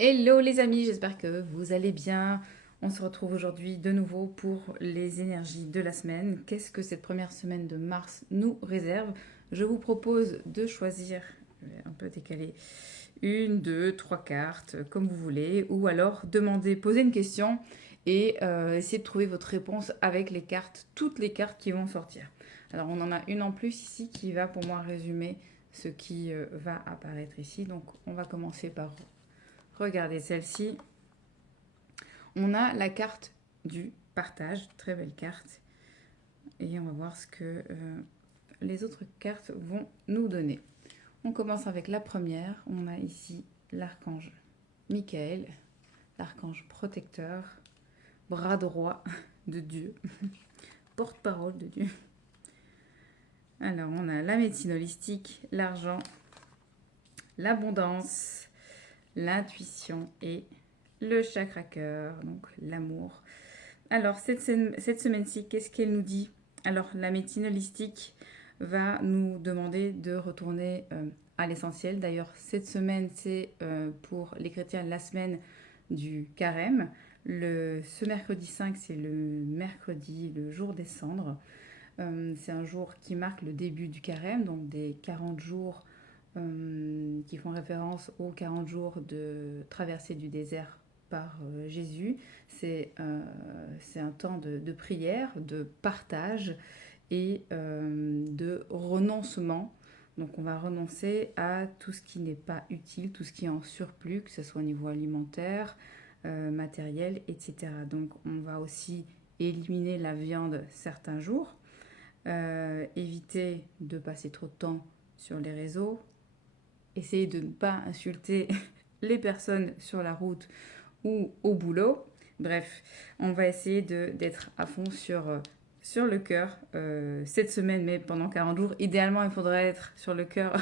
Hello les amis, j'espère que vous allez bien. On se retrouve aujourd'hui de nouveau pour les énergies de la semaine. Qu'est-ce que cette première semaine de mars nous réserve? Je vous propose de choisir, je vais un peu décaler, une, deux, trois cartes, comme vous voulez, ou alors demander, poser une question et essayer de trouver votre réponse avec les cartes, toutes les cartes qui vont sortir. Alors on en a une en plus ici qui va pour moi résumer ce qui va apparaître ici. Donc on va commencer par regardez celle-ci. On a la carte du partage, très belle carte. Et on va voir ce que les autres cartes vont nous donner. On commence avec la première. On a ici l'archange Michael, l'archange protecteur, bras droit de Dieu, porte-parole de Dieu. Alors on a la médecine holistique, l'argent, l'abondance, l'intuition et le chakra cœur, donc l'amour. Alors, cette semaine-ci, qu'est-ce qu'elle nous dit? Alors, la médecine holistique va nous demander de retourner à l'essentiel. D'ailleurs, cette semaine, c'est pour les chrétiens la semaine du carême. Ce mercredi 5, c'est le mercredi, le jour des cendres. C'est un jour qui marque le début du carême, donc des 40 jours qui font référence aux 40 jours de traversée du désert par Jésus. C'est un temps de prière, de partage et de renoncement. Donc on va renoncer à tout ce qui n'est pas utile, tout ce qui est en surplus, que ce soit au niveau alimentaire, matériel, etc. Donc on va aussi éliminer la viande certains jours, éviter de passer trop de temps sur les réseaux, essayer de ne pas insulter les personnes sur la route ou au boulot. Bref, on va essayer d'être à fond sur le cœur cette semaine, mais pendant 40 jours. Idéalement, il faudrait être sur le cœur,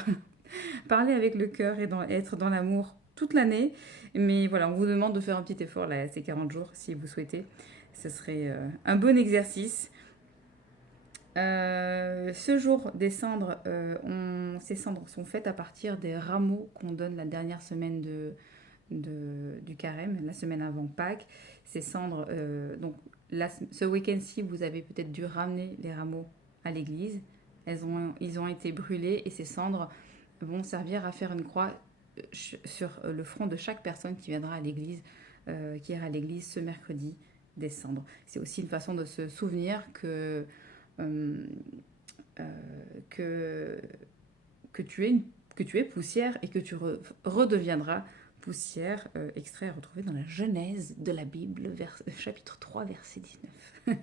parler avec le cœur et être dans l'amour toute l'année. Mais voilà, on vous demande de faire un petit effort là, ces 40 jours si vous souhaitez. Ce serait un bon exercice. Ce jour des cendres, ces cendres sont faites à partir des rameaux qu'on donne la dernière semaine du carême, la semaine avant Pâques. Ces cendres, donc ce week-end-ci, vous avez peut-être dû ramener les rameaux à l'église. Ils ont été brûlés et ces cendres vont servir à faire une croix sur le front de chaque personne qui viendra à l'église, qui ira à l'église ce mercredi des cendres. C'est aussi une façon de se souvenir euh, euh, que, que, tu es que tu es poussière et que tu redeviendras poussière, extrait à retrouver dans la Genèse de la Bible, chapitre 3, verset 19.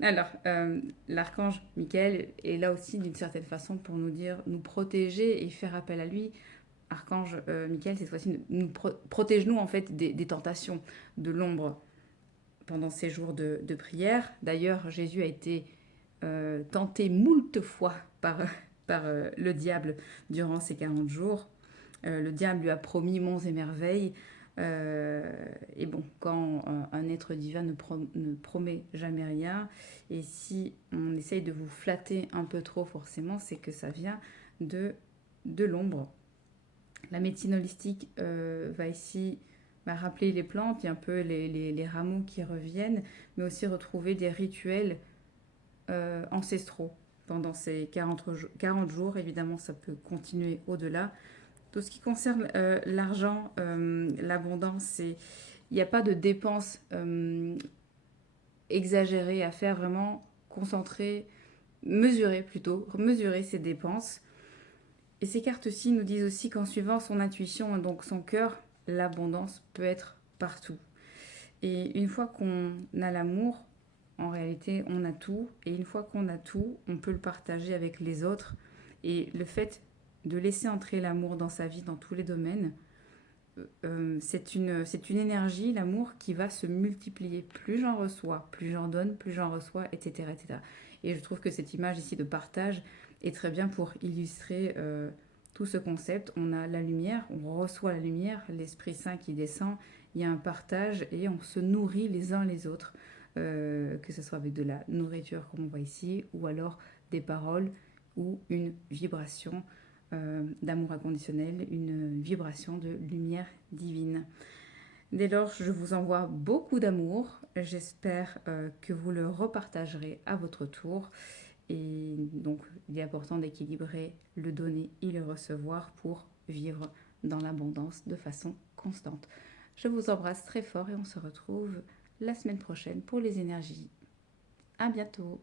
Alors, l'archange Michael est là aussi d'une certaine façon pour nous dire, nous protéger et faire appel à lui. Archange Michael, cette fois-ci, protège-nous en fait des tentations, de l'ombre pendant ces jours de prière. D'ailleurs, Jésus a été tenté moult fois par le diable durant ces 40 jours. Le diable lui a promis monts et merveilles. Et bon, quand un être divin ne promet jamais rien, et si on essaye de vous flatter un peu trop forcément, c'est que ça vient de l'ombre. La médecine holistique va ici rappeler les plantes, il y a un peu les rameaux qui reviennent, mais aussi retrouver des rituels ancestraux pendant ces 40 jours. Évidemment, ça peut continuer au-delà. Tout ce qui concerne l'argent, l'abondance, il n'y a pas de dépenses exagérées à faire, vraiment concentrer, mesurer plutôt, mesurer ses dépenses. Et ces cartes-ci nous disent aussi qu'en suivant son intuition, donc son cœur, l'abondance peut être partout. Et une fois qu'on a l'amour, en réalité, on a tout. Et une fois qu'on a tout, on peut le partager avec les autres. Et le fait de laisser entrer l'amour dans sa vie, dans tous les domaines, c'est une énergie, l'amour, qui va se multiplier. Plus j'en reçois, plus j'en donne, plus j'en reçois, etc., etc. Et je trouve que cette image ici de partage est très bien pour illustrer tout ce concept. On a la lumière, on reçoit la lumière, l'Esprit Saint qui descend, il y a un partage et on se nourrit les uns les autres, que ce soit avec de la nourriture comme on voit ici, ou alors des paroles ou une vibration d'amour inconditionnel, une vibration de lumière divine. Dès lors, je vous envoie beaucoup d'amour. J'espère que vous le repartagerez à votre tour. Et donc, il est important d'équilibrer le donner et le recevoir pour vivre dans l'abondance de façon constante. Je vous embrasse très fort et on se retrouve la semaine prochaine pour les énergies. À bientôt!